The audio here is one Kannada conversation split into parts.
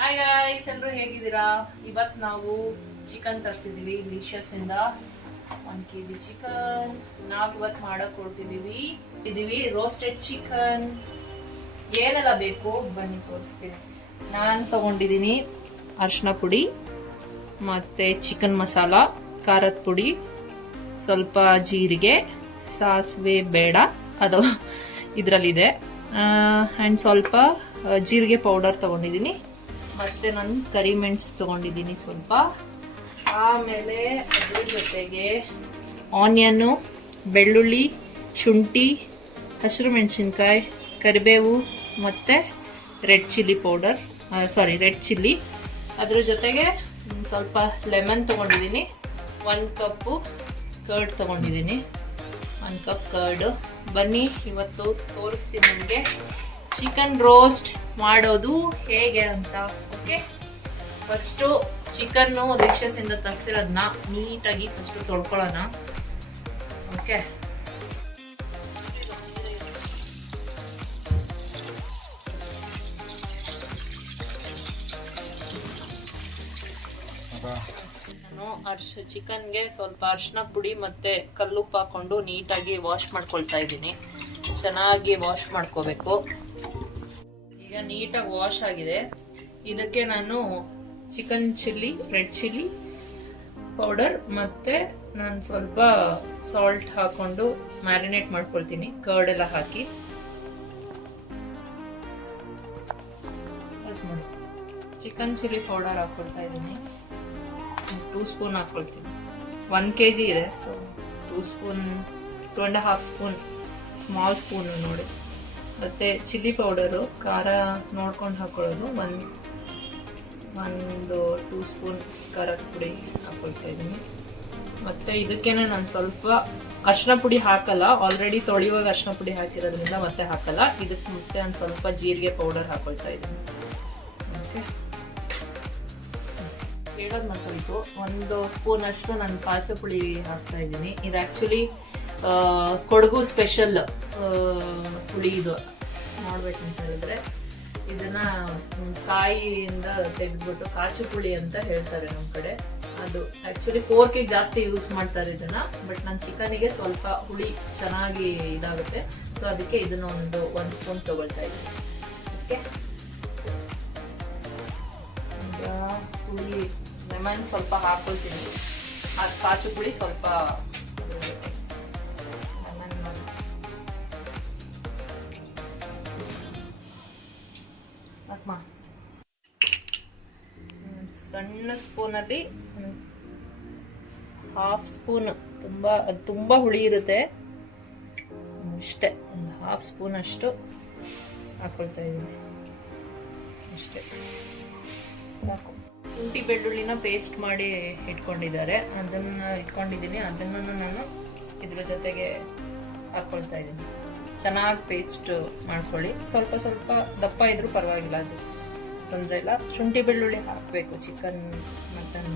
ಹಾಯ್ ಗಾಯ್ಸ್, ಎಲ್ಲರೂ ಹೇಗಿದ್ದೀರಾ? ಇವತ್ತು ನಾವು ಚಿಕನ್ ತರಿಸಿದೀವಿ ಡಿಲಿಷಿಯಸ್ ಇಂದ 1 kg ಚಿಕನ್. ನಾವು ಇವತ್ತು ಮಾಡಕ್ ಹೊರಟಿದೀವಿ ರೋಸ್ಟೆಡ್ ಚಿಕನ್. ಏನೆಲ್ಲ ಬೇಕು ಬನ್ನಿ ತೋರಿಸ್ತೀನಿ. ನಾನು ತಗೊಂಡಿದ್ದೀನಿ ಅರಿಶಿನ ಪುಡಿ, ಮತ್ತೆ ಚಿಕನ್ ಮಸಾಲ, ಖಾರದ ಪುಡಿ, ಸ್ವಲ್ಪ ಜೀರಿಗೆ, ಸಾಸಿವೆ ಬೇಡ, ಅದು ಇದರಲ್ಲಿದೆ, ಆ್ಯಂಡ್ ಸ್ವಲ್ಪ ಜೀರಿಗೆ ಪೌಡರ್ ತಗೊಂಡಿದ್ದೀನಿ. ಮತ್ತೆ ನಾನು ಕರಿಮೆಣಸು ತಗೊಂಡಿದ್ದೀನಿ ಸ್ವಲ್ಪ. ಆಮೇಲೆ ಅದ್ರ ಜೊತೆಗೆ ಆನಿಯನ್ನು, ಬೆಳ್ಳುಳ್ಳಿ, ಶುಂಠಿ, ಹಸಿರು ಮೆಣಸಿನ್ಕಾಯಿ, ಕರಿಬೇವು ಮತ್ತು ರೆಡ್ ಚಿಲ್ಲಿ. ಅದ್ರ ಜೊತೆಗೆ ಸ್ವಲ್ಪ ಲೆಮನ್ ತಗೊಂಡಿದ್ದೀನಿ. 1 ಕಪ್ಪು ಕರ್ಡ್ ತಗೊಂಡಿದ್ದೀನಿ, 1 ಕಪ್ ಕರ್ಡ್. ಬನ್ನಿ ಇವತ್ತು ತೋರಿಸ್ತೀನಿ ನಿಮಗೆ ಚಿಕನ್ ರೋಸ್ಟ್ ಮಾಡೋದು ಹೇಗೆ ಅಂತ. ಓಕೆ, ಫಸ್ಟು ಚಿಕನ್ನು ಡಿಲಿಷಿಯಸ್ ಇಂದ ತರಿಸಿರೋದನ್ನ ನೀಟಾಗಿ ಫಸ್ಟು ತೊಳ್ಕೊಳ್ಳೋಣ. ಓಕೆ, ನಾನು ಚಿಕನ್ಗೆ ಸ್ವಲ್ಪ ಅರಿಶಿನ ಪುಡಿ ಮತ್ತೆ ಕಲ್ಲುಪ್ಪು ಹಾಕೊಂಡು ನೀಟಾಗಿ ವಾಶ್ ಮಾಡ್ಕೊಳ್ತಾ ಇದ್ದೀನಿ. ಚೆನ್ನಾಗಿ ವಾಶ್ ಮಾಡ್ಕೋಬೇಕು. ಈಗ ನೀಟಾಗಿ ವಾಶ್ ಆಗಿದೆ. ಇದಕ್ಕೆ ನಾನು chicken chilli, red chilli powder ಮತ್ತೆ ನಾನು ಸ್ವಲ್ಪ ಸಾಲ್ಟ್ ಹಾಕೊಂಡು ಮ್ಯಾರಿನೇಟ್ ಮಾಡ್ಕೊಳ್ತೀನಿ, ಕರ್ಡ್ ಎಲ್ಲ ಹಾಕಿ. ಚಿಕನ್ ಚಿಲ್ಲಿ ಪೌಡರ್ ಹಾಕೊಳ್ತಾ ಇದ್ದೀನಿ, 2 ಸ್ಪೂನ್ ಹಾಕೊಳ್ತೀನಿ. 1 kg ಇದೆ, so 2 spoon, 2.5 spoon, small spoon ನೋಡಿ. ಮತ್ತು ಚಿಲ್ಲಿ ಪೌಡರು ಖಾರ ನೋಡ್ಕೊಂಡು ಹಾಕೊಳ್ಳೋದು, ಒಂದು 2 ಸ್ಪೂನ್ ಖಾರದ ಪುಡಿ ಹಾಕೊಳ್ತಾ ಇದ್ದೀನಿ. ಮತ್ತು ಇದಕ್ಕೇನೆ ನಾನು ಸ್ವಲ್ಪ ಅರಿಶಿನ ಪುಡಿ ಹಾಕಲ್ಲ, ಆಲ್ರೆಡಿ ತೊಳೆಯುವಾಗ ಅರಿಶಿನ ಪುಡಿ ಹಾಕಿರೋದ್ರಿಂದ ಮತ್ತೆ ಹಾಕಲ್ಲ. ಇದಕ್ಕೆ ಮತ್ತೆ ನಾನು ಸ್ವಲ್ಪ ಜೀರಿಗೆ ಪೌಡರ್ ಹಾಕೊಳ್ತಾ ಇದ್ದೀನಿ. ಓಕೆ, ಹೇಳೋದು ಮತ್ತೋಯ್ತು. 1 ಸ್ಪೂನ್ ಅಷ್ಟು ನಾನು ಕಾಚು ಪುಡಿ ಹಾಕ್ತಾ ಇದ್ದೀನಿ. ಇದು ಆ್ಯಕ್ಚುಲಿ ಕೊಡಗು ಸ್ಪೆಷಲ್ ಪುಡಿ. ಇದು ನೋಡ್ಬೇಕಂತ ಹೇಳಿದ್ರೆ ಇದನ್ನ ಕಾಯಿಯಿಂದ ತೆಗೆದ್ಬಿಟ್ಟು ಕಾಚು ಪುಳಿ ಅಂತ ಹೇಳ್ತಾರೆ ನಮ್ಮ ಕಡೆ. ಅದು ಆ್ಯಕ್ಚುಲಿ ಪೋರ್ಕಿಗೆ ಜಾಸ್ತಿ ಯೂಸ್ ಮಾಡ್ತಾರೆ ಇದನ್ನ, ಬಟ್ ನನ್ನ ಚಿಕನಿಗೆ ಸ್ವಲ್ಪ ಹುಳಿ ಚೆನ್ನಾಗಿ ಇದಾಗುತ್ತೆ, ಸೊ ಅದಕ್ಕೆ ಇದನ್ನ 1 ಸ್ಪೂನ್ ತಗೊಳ್ತಾ ಇದ್ದೀನಿ. ಓಕೆ, ಈಗ ಹುಳಿ ಲೆಮನ್ ಸ್ವಲ್ಪ ಹಾಕೊಳ್ತೀನಿ. ಅದು ಕಾಚು ಪುಡಿ ಸ್ವಲ್ಪ ಸಣ್ಣ ಸ್ಪೂನಲ್ಲಿ 1/2 ಸ್ಪೂನ್, ತುಂಬಾ ಹುಳಿ ಇರುತ್ತೆ, ಇಷ್ಟೇ 1/2 ಸ್ಪೂನ್ ಅಷ್ಟು ಹಾಕೊಳ್ತಾ ಇದ್ದೀನಿ. ಅಷ್ಟೇ ಸಾಕು. ಶುಂಠಿ ಬೆಳ್ಳುಳ್ಳಿನ ಪೇಸ್ಟ್ ಮಾಡಿ ಇಟ್ಕೊಂಡಿದ್ದೀನಿ. ಅದನ್ನು ನಾನು ಇದ್ರ ಜೊತೆಗೆ ಹಾಕೊಳ್ತಾ ಇದ್ದೀನಿ. ಚೆನ್ನಾಗಿ ಪೇಸ್ಟ್ ಮಾಡ್ಕೊಳ್ಳಿ. ಸ್ವಲ್ಪ ಸ್ವಲ್ಪ ದಪ್ಪ ಇದ್ರೂ ಪರವಾಗಿಲ್ಲ, ಅದು ತೊಂದರೆ ಇಲ್ಲ. ಶುಂಠಿ ಬೆಳ್ಳುಳ್ಳಿ ಹಾಕಬೇಕು ಚಿಕನ್ ಮಟನ್.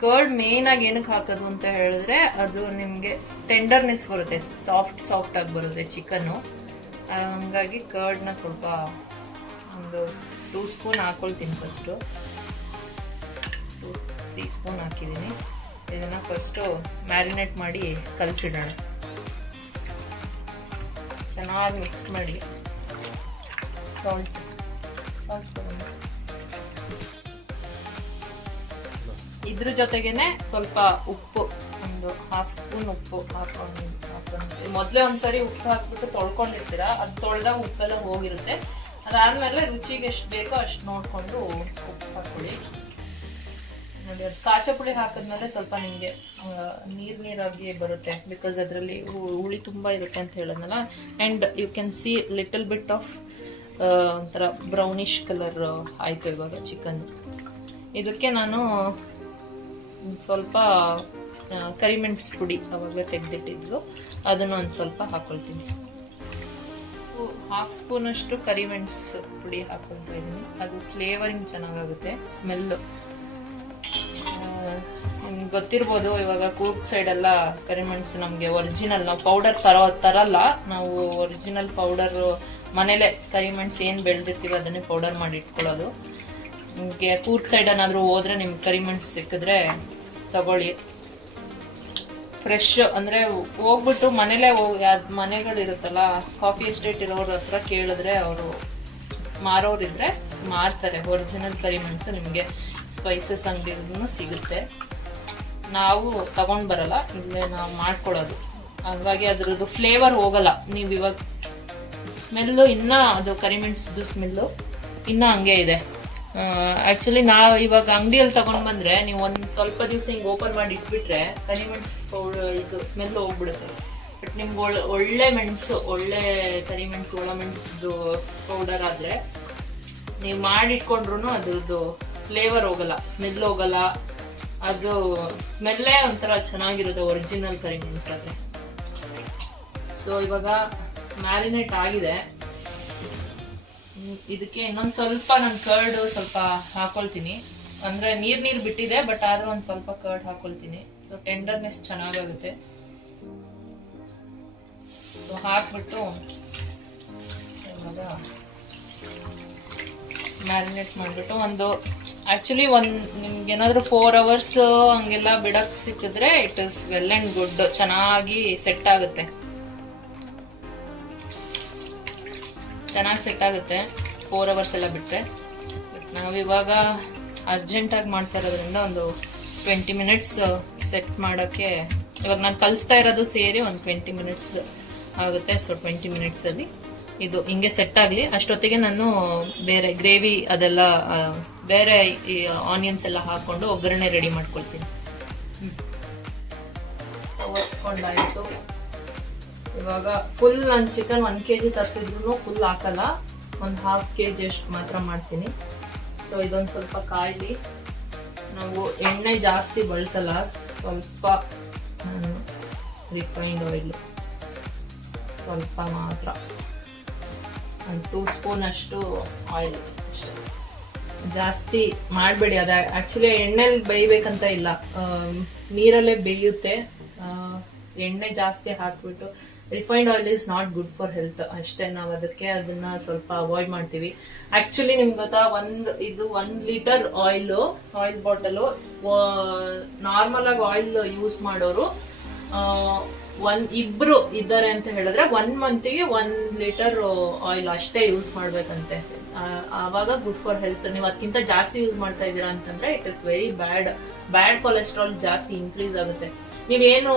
ಕರ್ಡ್ ಮೇನ್ ಆಗಿ ಏನಕ್ಕೆ ಹಾಕೋದು ಅಂತ ಹೇಳಿದ್ರೆ ಅದು ನಿಮಗೆ ಟೆಂಡರ್ನೆಸ್ ಬರುತ್ತೆ, ಸಾಫ್ಟ್ ಆಗಿ ಬರುತ್ತೆ ಚಿಕನ್ನು. ಹಂಗಾಗಿ ಕರ್ಡ್ನ ಸ್ವಲ್ಪ ಒಂದು 2 ಸ್ಪೂನ್ ಹಾಕೊಳ್ತೀನಿ. ಫಸ್ಟು 2-3 ಸ್ಪೂನ್ ಹಾಕಿದ್ದೀನಿ. ಇದನ್ನು ಫಸ್ಟು ಮ್ಯಾರಿನೇಟ್ ಮಾಡಿ ಕಲಸಿಡೋಣ. ಚೆನ್ನಾಗಿ ಮಿಕ್ಸ್ ಮಾಡಿ. ಸಾಲ್ಟ್ ಇದ್ರ ಜೊತೆಗೇನೆ ಸ್ವಲ್ಪ ಉಪ್ಪು, ಒಂದು 1/2 ಸ್ಪೂನ್ ಉಪ್ಪು ಹಾಕೊಂಡು ಮೊದಲೇ ಒಂದ್ಸರಿ ಉಪ್ಪು ಹಾಕ್ಬಿಟ್ಟು ತೊಳ್ಕೊಂಡಿರ್ತೀರಾ, ಅದು ತೊಳೆದಾಗ ಉಪ್ಪೆಲ್ಲ ಹೋಗಿರುತ್ತೆ. ಅದಾದ್ಮೇಲೆ ರುಚಿಗೆ ಎಷ್ಟು ಬೇಕೋ ಅಷ್ಟು ನೋಡಿಕೊಂಡು ಉಪ್ಪು ಹಾಕೊಳ್ಳಿ. ನೋಡಿ, ಅದು ಕಾಚು ಪುಡಿ ಹಾಕಿದ್ಮೇಲೆ ಸ್ವಲ್ಪ ನಿಮಗೆ ನೀರಾಗಿ ಬರುತ್ತೆ, ಬಿಕಾಸ್ ಅದರಲ್ಲಿ ಹುಳಿ ತುಂಬ ಇರುತ್ತೆ ಅಂತ ಹೇಳಿದ್ನಲ್ಲ. And you can see little bit of ಒಂಥರ ಬ್ರೌನಿಷ್ ಕಲರ್ ಆಯಿತು ಇವಾಗ ಚಿಕನ್. ಇದಕ್ಕೆ ನಾನು ಸ್ವಲ್ಪ ಕರಿಮೆಣಸು ಪುಡಿ ಅವಾಗಲೇ ತೆಗೆದಿಟ್ಟಿದ್ದು, ಅದನ್ನು ಒಂದು ಸ್ವಲ್ಪ ಹಾಕ್ಕೊಳ್ತೀನಿ. 1/2 ಸ್ಪೂನ್ ಅಷ್ಟು ಕರಿಮೆಣಸು ಪುಡಿ ಹಾಕ್ಕೊಳ್ತಾ ಇದ್ದೀನಿ. ಅದು ಫ್ಲೇವರಿಂಗ್ ಚೆನ್ನಾಗಾಗುತ್ತೆ, ಸ್ಮೆಲ್ಲು. ಗೊತ್ತಿರ್ಬೋದು, ಇವಾಗ ಕೂರ್ಗ್ ಸೈಡೆಲ್ಲ ಕರಿಮೆಣಸು ನಮಗೆ ಒರಿಜಿನಲ್, ನಾವು ಪೌಡರ್ ತರಲ್ಲ, ನಾವು ಒರಿಜಿನಲ್ ಪೌಡರ್ ಮನೇಲೆ ಕರಿಮೆಣಸು ಏನು ಬೆಳೆದಿರ್ತೀವಿ ಅದನ್ನೇ ಪೌಡರ್ ಮಾಡಿ ಇಟ್ಕೊಳ್ಳೋದು. ನಿಮಗೆ ಕೂರ್ಗ್ ಸೈಡ್ ಏನಾದರೂ ಹೋದ್ರೆ ನಿಮ್ಗೆ ಕರಿಮೆಣಸು ಸಿಕ್ಕಿದ್ರೆ ತಗೊಳ್ಳಿ. ಫ್ರೆಶ್ ಅಂದರೆ ಹೋಗ್ಬಿಟ್ಟು ಮನೇಲೇ ಮನೆಗಳಿರುತ್ತಲ್ಲ, ಕಾಫಿ ಎಸ್ಟೇಟ್ ಇರೋರ ಹತ್ರ ಕೇಳಿದ್ರೆ ಅವರು ಮಾರೋರಿದ್ರೆ ಮಾರ್ತಾರೆ. ಒರಿಜಿನಲ್ ಕರಿಮೆಣಸು ನಿಮಗೆ ಸ್ಪೈಸಸ್ ಅಂಗಡಿಗೂ ಸಿಗುತ್ತೆ. ನಾವು ತಗೊಂಡು ಬರಲ್ಲ, ಇಲ್ಲೇ ನಾವು ಮಾಡ್ಕೊಳ್ಳೋದು. ಹಂಗಾಗಿ ಅದ್ರದ್ದು ಫ್ಲೇವರ್ ಹೋಗಲ್ಲ. ನೀವು ಇವಾಗ ಸ್ಮೆಲ್ಲು ಇನ್ನೂ ಅದು ಕರಿಮೆಣಸದ್ದು ಸ್ಮೆಲ್ಲು ಇನ್ನೂ ಹಂಗೆ ಇದೆ. ಆ್ಯಕ್ಚುಲಿ ನಾವು ಇವಾಗ ಅಂಗಡಿಯಲ್ಲಿ ತಗೊಂಡು ಬಂದರೆ ನೀವು ಒಂದು ಸ್ವಲ್ಪ ದಿವಸ ಹಿಂಗೆ ಓಪನ್ ಮಾಡಿ ಇಟ್ಬಿಟ್ರೆ ಕರಿಮೆಣಸು ಪೌಡರ್ ಇದು ಸ್ಮೆಲ್ ಹೋಗ್ಬಿಡುತ್ತೆ. ಬಟ್ ನಿಮ್ಗೆ ಒಳ್ಳೆ ಮೆಣಸು, ಒಳ್ಳೆ ಕರಿಮೆಣಸು, ಒಳಮೆಣಸದ್ದು ಪೌಡರ್ ಆದರೆ ನೀವು ಮಾಡಿಟ್ಕೊಂಡ್ರು ಅದ್ರದ್ದು ಫ್ಲೇವರ್ ಹೋಗಲ್ಲ, ಸ್ಮೆಲ್ ಹೋಗಲ್ಲ. ಅದು ಸ್ಮೆಲ್ಲೇ ಒಂಥರ ಚೆನ್ನಾಗಿರುತ್ತೆ ಒರಿಜಿನಲ್ ಕರಿಮೆಣಸು ಆದರೆ. ಸೊ ಇವಾಗ ಮ್ಯಾರಿನೇಟ್ ಆಗಿದೆ. ಇದಕ್ಕೆ ಇನ್ನೊಂದು ಸ್ವಲ್ಪ ನಾನು ಕರ್ಡು ಸ್ವಲ್ಪ ಹಾಕೊಳ್ತೀನಿ. ಅಂದರೆ ನೀರು ಬಿಟ್ಟಿದೆ, ಬಟ್ ಆದರೂ ಒಂದು ಸ್ವಲ್ಪ ಕರ್ಡ್ ಹಾಕೊಳ್ತೀನಿ. ಸೊ ಟೆಂಡರ್ನೆಸ್ ಚೆನ್ನಾಗಾಗುತ್ತೆ. ಸೊ ಹಾಕ್ಬಿಟ್ಟು ಇವಾಗ ಮ್ಯಾರಿನೇಟ್ ಮಾಡಿಬಿಟ್ಟು ಆ್ಯಕ್ಚುಲಿ ನಿಮ್ಗೆ ಏನಾದರೂ 4 hours ಹಂಗೆಲ್ಲ ಬಿಡಕ್ಕೆ ಸಿಕ್ಕಿದ್ರೆ it is well and good, ಚೆನ್ನಾಗಿ ಸೆಟ್ ಆಗುತ್ತೆ. ಚೆನ್ನಾಗಿ ಸೆಟ್ ಆಗುತ್ತೆ 4 hours ಎಲ್ಲ ಬಿಟ್ಟರೆ. ಬಟ್ ನಾವಿವಾಗ ಅರ್ಜೆಂಟಾಗಿ ಮಾಡ್ತಾ ಇರೋದ್ರಿಂದ ಒಂದು 20 minutes ಸೆಟ್ ಮಾಡೋಕ್ಕೆ, ಇವಾಗ ನಾನು ಕಲಿಸ್ತಾ ಇರೋದು ಸೇರಿ ಒಂದು 20 minutes ಆಗುತ್ತೆ. ಸೊ 20 minutesಲ್ಲಿ ಇದು ಹಿಂಗೆ ಸೆಟ್ ಆಗಲಿ. ಅಷ್ಟೊತ್ತಿಗೆ ನಾನು ಬೇರೆ ಗ್ರೇವಿ ಅದೆಲ್ಲ ಬೇರೆ ಈ ಆನಿಯನ್ಸ್ ಎಲ್ಲ ಹಾಕ್ಕೊಂಡು ಒಗ್ಗರಣೆ ರೆಡಿ ಮಾಡ್ಕೊಳ್ತೀನಿ. ಒರ್ಸ್ಕೊಂಡಾಯಿತು. ಇವಾಗ ಫುಲ್ ನಾನು ಚಿಕನ್ 1 kg ತರಿಸಿದ್ರು ಫುಲ್ ಹಾಕಲ್ಲ, ಒಂದು 1/2 kg ಅಷ್ಟು ಮಾತ್ರ ಮಾಡ್ತೀನಿ. ಸೊ ಇದೊಂದು ಸ್ವಲ್ಪ ಕಾಯ್ಲಿ. ನಾವು ಎಣ್ಣೆ ಜಾಸ್ತಿ ಬಳಸಲ್ಲ, ಸ್ವಲ್ಪ ರಿಫೈನ್ಡ್ ಆಯಿಲ್ ಸ್ವಲ್ಪ ಮಾತ್ರ, ಒಂದು 2 ಸ್ಪೂನ್ ಅಷ್ಟು ಆಯಿಲ್ ಅಷ್ಟೇ. ಜಾಸ್ತಿ ಮಾಡಬೇಡಿ. ಅದು ಆ್ಯಕ್ಚುಲಿ ಎಣ್ಣೆಲಿ ಬೇಯಬೇಕಂತ ಇಲ್ಲ, ನೀರಲ್ಲೇ ಬೇಯುತ್ತೆ. ಎಣ್ಣೆ ಜಾಸ್ತಿ ಹಾಕ್ಬಿಟ್ಟು refined oil is not good for health ಅಷ್ಟೇ. ನಾವು ಅದನ್ನ ಸ್ವಲ್ಪ ಅವಾಯ್ಡ್ ಮಾಡ್ತೀವಿ. ಆ್ಯಕ್ಚುಲಿ ನಿಮ್ಗೆ ಗೊತ್ತಾ, 1 ಲೀಟರ್ ಆಯಿಲ್ ಬಾಟಲು ನಾರ್ಮಲ್ ಆಗಿ ಆಯಿಲ್ ಯೂಸ್ ಮಾಡೋರು ಇಬ್ರು ಇದ್ದಾರೆ ಅಂತ ಹೇಳಿದ್ರೆ 1 monthಗೆ 1 ಲೀಟರ್ ಆಯಿಲ್ ಅಷ್ಟೇ ಯೂಸ್ ಮಾಡ್ಬೇಕಂತೆ. ಆವಾಗ ಗುಡ್ ಫಾರ್ ಹೆಲ್ತ್. ನೀವು ಅದಕ್ಕಿಂತ ಜಾಸ್ತಿ ಯೂಸ್ ಮಾಡ್ತಾ ಇದ್ದೀರಾ ಅಂತಂದ್ರೆ it is very bad cholesterol ಜಾಸ್ತಿ ಇನ್ಕ್ರೀಸ್ ಆಗುತ್ತೆ. ನೀವೇನು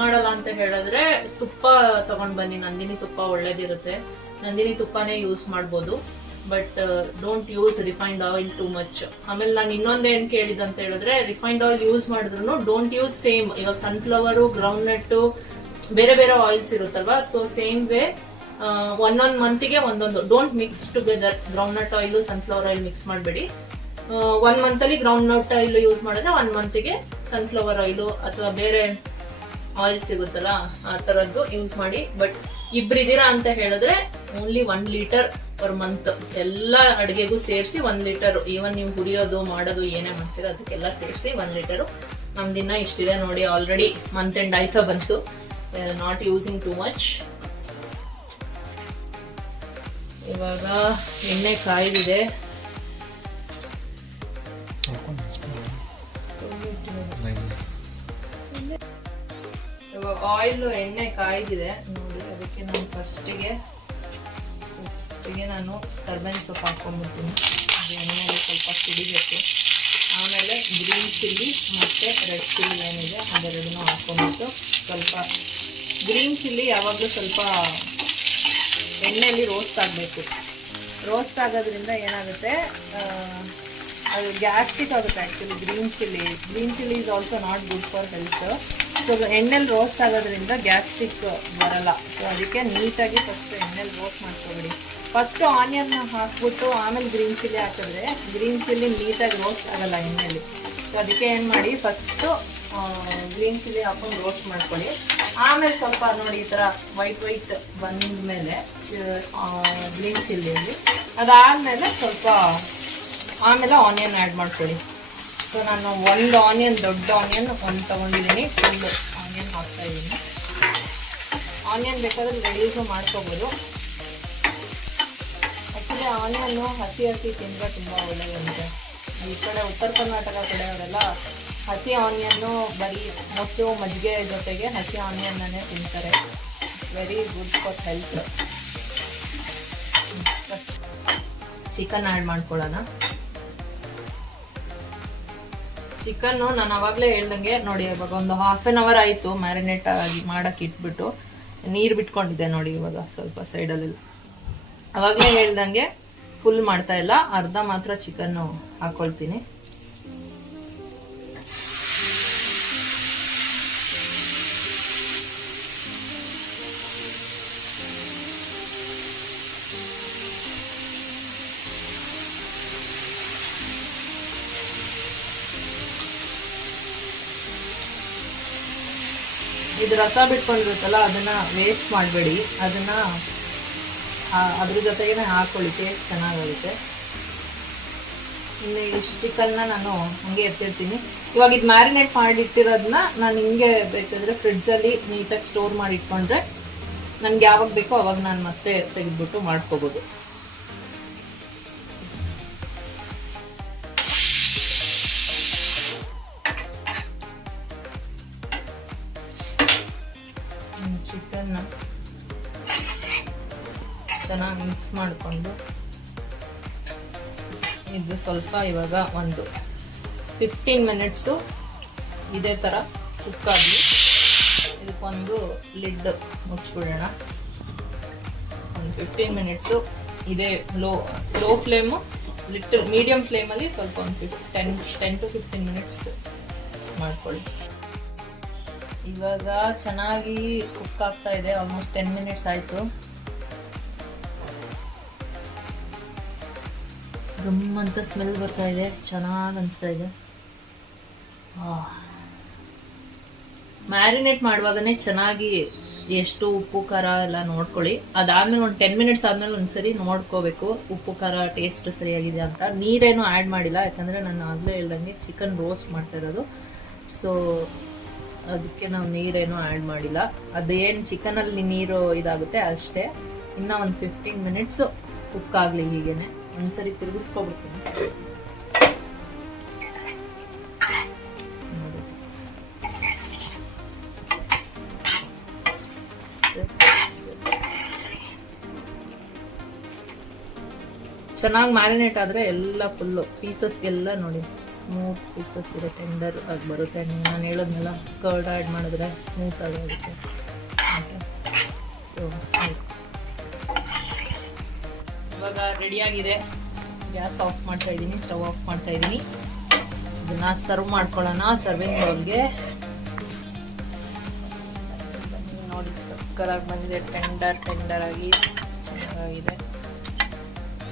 ಮಾಡಲ್ಲ ಅಂತ ಹೇಳಿದ್ರೆ ತುಪ್ಪ ತಗೊಂಡ್ ಬನ್ನಿ, ನಂದಿನಿ ತುಪ್ಪ ಒಳ್ಳೇದಿರುತ್ತೆ, ನಂದಿನಿ ತುಪ್ಪನೇ ಯೂಸ್ ಮಾಡ್ಬೋದು. But don't use refined oil too much. ಆಮೇಲೆ ನಾನು ಇನ್ನೊಂದೇನು ಕೇಳಿದ್ ಅಂತ ಹೇಳಿದ್ರೆ, ರಿಫೈನ್ಡ್ ಆಯಿಲ್ ಯೂಸ್ ಮಾಡಿದ್ರು ಡೋಂಟ್ ಯೂಸ್ ಸೇಮ್. ಇವಾಗ ಸನ್ಫ್ಲವರು, ಗ್ರೌಂಡ್ ನಟ್ಟು, ಬೇರೆ ಬೇರೆ ಆಯಿಲ್ಸ್ ಇರುತ್ತಲ್ವಾ. ಸೊ ಸೇಮ್ ವೇ 1 monthಗೆ ಒಂದೊಂದು, don't mix together. Ground nut oil, sunflower oil mix ಮಾಡಬೇಡಿ. 1 monthಲ್ಲಿ ಗ್ರೌಂಡ್ ನಟ್ ಆಯಿಲ್ ಯೂಸ್ ಮಾಡಿದ್ರೆ 1 monthಗೆ ಸನ್ಫ್ಲವರ್ ಆಯಿಲು ಅಥವಾ ಬೇರೆ ಆಯಿಲ್ ಸಿಗುತ್ತಲ್ಲ ಆ ಥರದ್ದು ಯೂಸ್ ಮಾಡಿ. ಬಟ್ ಇಬ್ಬರಿದ್ದೀರಾ ಅಂತ ಹೇಳಿದ್ರೆ ಓನ್ಲಿ 1 ಲೀಟರ್ ಪರ್ ಮಂತ್, ಎಲ್ಲ ಅಡುಗೆಗೂ ಸೇರಿಸಿ 1 ಲೀಟರ್. ಈವನ್ ನೀವು ಹುರಿಯೋದು ಮಾಡೋದು ಏನೇ ಮಾಡ್ತೀರೋ ಅದಕ್ಕೆಲ್ಲ ಸೇರಿಸಿ 1 ಲೀಟರು. ನಮ್ದಿನ್ನ ಇಷ್ಟಿದೆ ನೋಡಿ, ಆಲ್ರೆಡಿ ಮಂತ್ ಎಂಡ್ ಆಯ್ತಾ ಬಂತು. Not using too much. ಇವಾಗ ಎಣ್ಣೆ ಕಾಯ್ದಿದೆ. ಇವಾಗ ಆಯಿಲ್ ಎಣ್ಣೆ ಕಾಯ್ದಿದೆ ನೋಡಿ. ಅದಕ್ಕೆ ನಾನು ಫಸ್ಟಿಗೆ ನಾನು ಕರ್ಬೇವಿನ ಸೊಪ್ಪು ಹಾಕ್ಕೊಂಡ್ಬಿಡ್ತೀನಿ. ಅದು ಎಣ್ಣೆಯಲ್ಲಿ ಸ್ವಲ್ಪ ಸಿಡಿಬೇಕು. ಆಮೇಲೆ ಗ್ರೀನ್ ಚಿಲ್ಲಿ ಮತ್ತು ರೆಡ್ ಚಿಲ್ಲಿ ಏನಿದೆ ಅದೆರಡನ್ನೂ ಹಾಕ್ಕೊಂಡ್ಬಿಟ್ಟು ಸ್ವಲ್ಪ ಗ್ರೀನ್ ಚಿಲ್ಲಿ ಯಾವಾಗಲೂ ಸ್ವಲ್ಪ ಎಣ್ಣೆಯಲ್ಲಿ ರೋಸ್ಟ್ ಆಗಬೇಕು. ರೋಸ್ಟ್ ಆಗೋದ್ರಿಂದ ಏನಾಗುತ್ತೆ, ಅದು ಗ್ಯಾಸ್ಟ್ರಿಕ್ ಆಗುತ್ತೆ actually. Green chilli is also not good for health. So ಎಣ್ಣೆಲಿ ರೋಸ್ಟ್ ಆಗೋದ್ರಿಂದ ಗ್ಯಾಸ್ಟ್ರಿಕ್ ಬರಲ್ಲ. ಸೊ ಅದಕ್ಕೆ ನೀಟಾಗಿ ಫಸ್ಟ್ ಎಣ್ಣೆಲಿ ರೋಸ್ಟ್ ಮಾಡ್ಕೊಬೇಡಿ. ಫಸ್ಟು ಆನಿಯನ್ನ ಹಾಕ್ಬಿಟ್ಟು ಆಮೇಲೆ ಗ್ರೀನ್ ಚಿಲ್ಲಿ ಹಾಕಿದ್ರೆ ಗ್ರೀನ್ ಚಿಲ್ಲಿ ನೀಟಾಗಿ ರೋಸ್ಟ್ ಆಗಲ್ಲ ಎಣ್ಣೆಲಿ. ಸೊ ಅದಕ್ಕೆ ಏನು ಮಾಡಿ, ಫಸ್ಟು ಗ್ರೀನ್ ಚಿಲ್ಲಿ ಹಾಕ್ಕೊಂಡು ರೋಸ್ಟ್ ಮಾಡ್ಕೊಳ್ಳಿ. ಆಮೇಲೆ ಸ್ವಲ್ಪ ನೋಡಿ ಈ ಥರ ವೈಟ್ ಬಂದ ಮೇಲೆ ಗ್ರೀನ್ ಚಿಲ್ಲಿಯಲ್ಲಿ ಅದಾದಮೇಲೆ ಸ್ವಲ್ಪ ಆಮೇಲೆ ಆನಿಯನ್ ಆ್ಯಡ್ ಮಾಡ್ಕೊಳ್ಳಿ. ಸೊ ನಾನು ಒಂದು ಆನಿಯನ್, ದೊಡ್ಡ ಆನಿಯನ್ ಒಂದು ತೊಗೊಂಡಿದ್ದೀನಿ, ಫುಲ್ ಆನಿಯನ್ ಹಾಕ್ತಾಯಿದ್ದೀನಿ. ಆನಿಯನ್ ಬೇಕಾದ್ರೆ ರೆಡ್ಯೂಸು ಮಾಡ್ಕೋಬೋದು. ಆಮೇಲೆ ಆನಿಯನ್ನು ಹಸಿ ತಿಂದರೆ ತುಂಬ ಒಳ್ಳೆಯದಂತೆ. ಈ ಕಡೆ ಉತ್ತರ ಕರ್ನಾಟಕ ಕಡೆಯವರೆಲ್ಲ ಹಸಿ ಆನಿಯನ್ನು ಬರೀ ಮೊಸರು ಮಜ್ಜಿಗೆ ಜೊತೆಗೆ ಹಸಿ ಆನಿಯನ್ನೇ ತಿಂತಾರೆ. Very good for health. Chicken add ಮಾಡ್ಕೊಳ್ಳೋಣ. ಚಿಕನ್ನು ನಾನು ಅವಾಗಲೇ ಹೇಳ್ದಂಗೆ ನೋಡಿ, ಇವಾಗ ಒಂದು ಹಾಫ್ ಆನ್ ಅವರ್ ಆಯಿತು ಮ್ಯಾರಿನೇಟ್ ಆಗಿ ಮಾಡೋಕ್ಕೆ ಇಟ್ಬಿಟ್ಟು. ನೀರು ಬಿಟ್ಕೊಂಡಿದ್ದೆ ನೋಡಿ ಇವಾಗ ಸ್ವಲ್ಪ ಸೈಡಲ್ಲೆಲ್ಲ. ಅವಾಗಲೇ ಹೇಳ್ದಂಗೆ ಫುಲ್ ಮಾಡ್ತಾ ಇಲ್ಲ, ಅರ್ಧ ಮಾತ್ರ ಚಿಕನ್ನು ಹಾಕೊಳ್ತೀನಿ. ಇದು ರಸ ಬಿಟ್ಕೊಂಡಿರುತ್ತಲ್ಲ ಅದನ್ನ ವೇಸ್ಟ್ ಮಾಡಬೇಡಿ, ಅದನ್ನ ಅದ್ರ ಜೊತೆಗೇನೆ ಹಾಕೊಳ್ಳಿ, ಟೇಸ್ಟ್ ಚೆನ್ನಾಗಾಗುತ್ತೆ. ಇನ್ನು ಇಷ್ಟು ಚಿಕನ್ನ ನಾನು ಹಂಗೆ ಎತ್ತಿರ್ತೀನಿ. ಇವಾಗ ಇದು ಮ್ಯಾರಿನೇಟ್ ಮಾಡಿಟ್ಟಿರೋದನ್ನ ನಾನು ಹಿಂಗೆ ಬೇಕಾದರೆ ಫ್ರಿಡ್ಜಲ್ಲಿ ನೀಟಾಗಿ ಸ್ಟೋರ್ ಮಾಡಿ ಇಟ್ಕೊಂಡ್ರೆ ನನಗೆ ಯಾವಾಗ ಬೇಕೋ ಅವಾಗ ನಾನು ಮತ್ತೆ ತೆಗೆದ್ಬಿಟ್ಟು ಮಾಡ್ಕೋಬೋದು. ಚಿಕನ್ನ ಚೆನ್ನಾಗಿ ಮಿಕ್ಸ್ ಮಾಡಿಕೊಂಡು ಇದು ಸ್ವಲ್ಪ ಇವಾಗ ಒಂದು 15 ಮಿನಿಟ್ಸು ಇದೇ ಥರ ಕುಕ್ ಆಗಲಿ. ಇದಕ್ಕೊಂದು ಲಿಡ್ ಮುಚ್ಚಿಬಿಡೋಣ. ಒಂದು 15 ಮಿನಿಟ್ಸು ಇದೇ ಲೋ ಫ್ಲೇಮು, ಲಿಟಲ್ ಮೀಡಿಯಮ್ ಫ್ಲೇಮಲ್ಲಿ ಸ್ವಲ್ಪ ಒಂದು 10 to 15 ಮಿನಿಟ್ಸ್ ಮಾಡ್ಕೊಳ್ಳಿ. ಇವಾಗ ಚೆನ್ನಾಗಿ ಕುಕ್ ಆಗ್ತಾ ಇದೆ. ಆಲ್ಮೋಸ್ಟ್ 10 ಮಿನಿಟ್ಸ್ ಆಯಿತು. ಗಮ್ಮಂತ ಸ್ಮೆಲ್ ಬರ್ತಾ ಇದೆ, ಚೆನ್ನಾಗಿ ಅನಿಸ್ತಾ ಇದೆ. ಮ್ಯಾರಿನೇಟ್ ಮಾಡುವಾಗನೇ ಚೆನ್ನಾಗಿ ಎಷ್ಟು ಉಪ್ಪು ಖಾರ ಎಲ್ಲ ನೋಡ್ಕೊಳ್ಳಿ. ಅದಾದ್ಮೇಲೆ ಒಂದು 10 ಮಿನಿಟ್ಸ್ ಆದಮೇಲೆ ಒಂದ್ಸರಿ ನೋಡ್ಕೋಬೇಕು ಉಪ್ಪು ಖಾರ ಟೇಸ್ಟ್ ಸರಿಯಾಗಿದೆ ಅಂತ. ನೀರೇನು ಆ್ಯಡ್ ಮಾಡಿಲ್ಲ, ಯಾಕಂದರೆ ನಾನು ಆಗಲೇ ಹೇಳ್ದಂಗೆ ಚಿಕನ್ ರೋಸ್ಟ್ ಮಾಡ್ತಾ ಇರೋದು. ಸೊ ಅದಕ್ಕೆ ನಾವು ನೀರೇನು ಆ್ಯಡ್ ಮಾಡಿಲ್ಲ. ಅದೇನು ಚಿಕನಲ್ಲಿ ನೀರು ಇದಾಗುತ್ತೆ ಅಷ್ಟೇ. ಇನ್ನು ಒಂದು 15 ಮಿನಿಟ್ಸು ಕುಕ್ ಆಗಲಿ. ಹೀಗೇನೆ ಒಂದ್ಸರಿ ತಿರುಗಿಸ್ಕೊಬಿಡ್ತೀನಿ. ಚೆನ್ನಾಗಿ ಮ್ಯಾರಿನೇಟ್ ಆದರೆ ಎಲ್ಲ ಫುಲ್ಲು ಪೀಸಸ್ಗೆಲ್ಲ ನೋಡಿ ಸ್ಮೂತ್ ಪೀಸಸ್ ಇದೆ, ಟೆಂಡರ್ ಆಗಿ ಬರುತ್ತೆ. ನಾನು ಹೇಳೋದ್ನೆಲ್ಲ ಕರ್ಡ್ ಆ್ಯಡ್ ಮಾಡಿದ್ರೆ ಸ್ಮೂತ್ ಆಗುತ್ತೆ. ಸೊ ಇವಾಗ ರೆಡಿಯಾಗಿದೆ. ಗ್ಯಾಸ್ ಆಫ್ ಮಾಡ್ತಾ ಇದ್ದೀನಿ, ಸ್ಟವ್ ಆಫ್ ಮಾಡ್ತಾ ಇದ್ದೀನಿ. ಇದನ್ನು ಸರ್ವ್ ಮಾಡ್ಕೊಳ್ಳೋಣ ಸರ್ವಿಂಗ್ ಬೌಲ್ಗೆ. ನೋಡಿ ಸಕ್ಕತ್ತಾಗಿ ಬಂದಿದೆ, ಟೆಂಡರ್ ಆಗಿ ಚೆನ್ನಾಗಿದೆ.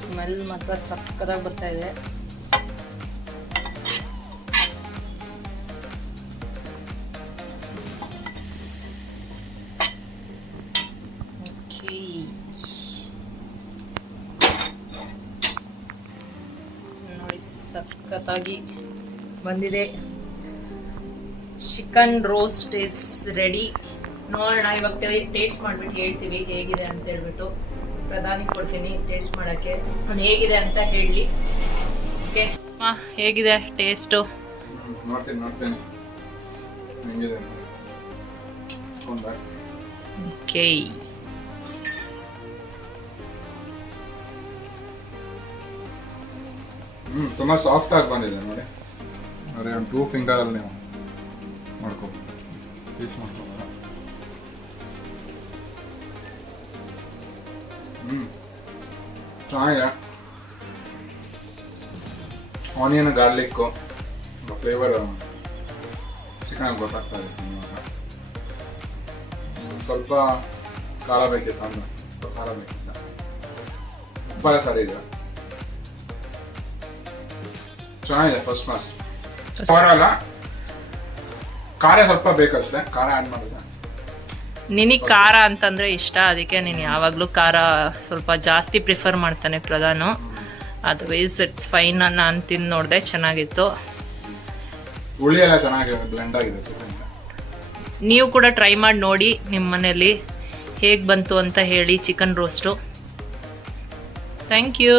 ಸ್ಮೆಲ್ ಮಾತ್ರ ಸಕ್ಕತ್ತಾಗಿ ಬರ್ತಾ ಇದೆ. ನೋಡಿ ಸಕ್ಕತ್ತಾಗಿ ಬಂದಿದೆ. Chicken roast is ready. ನೋಡೋಣ ಇವಾಗ ಟೇಸ್ಟ್ ಮಾಡ್ಬಿಟ್ಟು ಹೇಳ್ತೀವಿ ಹೇಗಿದೆ ಅಂತ ಹೇಳ್ಬಿಟ್ಟು. ಪ್ರಧಾನಿ ಕೊಡ್ತೀನಿ ಟೇಸ್ಟ್ ಮಾಡೋಕ್ಕೆ, ಅವ್ನು ಹೇಗಿದೆ ಅಂತ ಹೇಳಿ. ಓಕೆ ಹೇಗಿದೆ ಟೇಸ್ಟು? ನೋಡ್ತೇನೆ ಓಕೆ. ತುಂಬಾ ಸಾಫ್ಟ್ ಆಗಿ ಬಂದಿದೆ ನೋಡಿ. ಅದೇ ಒಂದು 2 ಫಿಂಗರಲ್ಲಿ ನೀವು ಮಾಡ್ಕೋಬೋದು, ಪೀಸ್ ಮಾಡ್ಕೋಬೋದು. ಚೆನ್ನಾಗಿದೆ. ಆನಿಯನ್ ಗಾರ್ಲಿಕ್ಕು ಫ್ಲೇವರ್ ಚಿಕನ್ ಗೊತ್ತಾಗ್ತಾ ಇದೆ. ಸ್ವಲ್ಪ ಖಾರ ಬೇಕಿತ್ತು ಅಂದ್ರೆ ಸ್ವಲ್ಪ ಖಾರ ಬೇಕಿತ್ತು. ಉಪ್ಪೆಲ್ಲ ಸರಿ ಇದೆ, ಚೆನ್ನಾಗಿದೆ, ಫಸ್ಟ್ ಕ್ಲಾಸ್. ಪರವಾಗಿಲ್ಲ, ಖಾರ ಸ್ವಲ್ಪ ಬೇಕಷ್ಟೇ, ಖಾರ ಆ್ಯಡ್ ಮಾಡಿದೆ. ನಿನಗೆ ಖಾರ ಅಂತಂದರೆ ಇಷ್ಟ, ಅದಕ್ಕೆ ನೀನು ಯಾವಾಗಲೂ ಖಾರ ಸ್ವಲ್ಪ ಜಾಸ್ತಿ ಪ್ರಿಫರ್ ಮಾಡ್ತಾನೆ ಪ್ರಧಾನು. Otherwise it's fine. ನಾನು ತಿಂದು ನೋಡಿದೆ, ಚೆನ್ನಾಗಿತ್ತು. ಹುಳಿ ಎಲ್ಲ ಚೆನ್ನಾಗಿ ಬ್ಲೆಂಡ್ ಆಗಿದೆ. ನೀವು ಕೂಡ ಟ್ರೈ ಮಾಡಿ ನೋಡಿ ನಿಮ್ಮ ಮನೇಲಿ ಹೇಗೆ ಬಂತು ಅಂತ ಹೇಳಿ ಚಿಕನ್ ರೋಸ್ಟು. Thank you.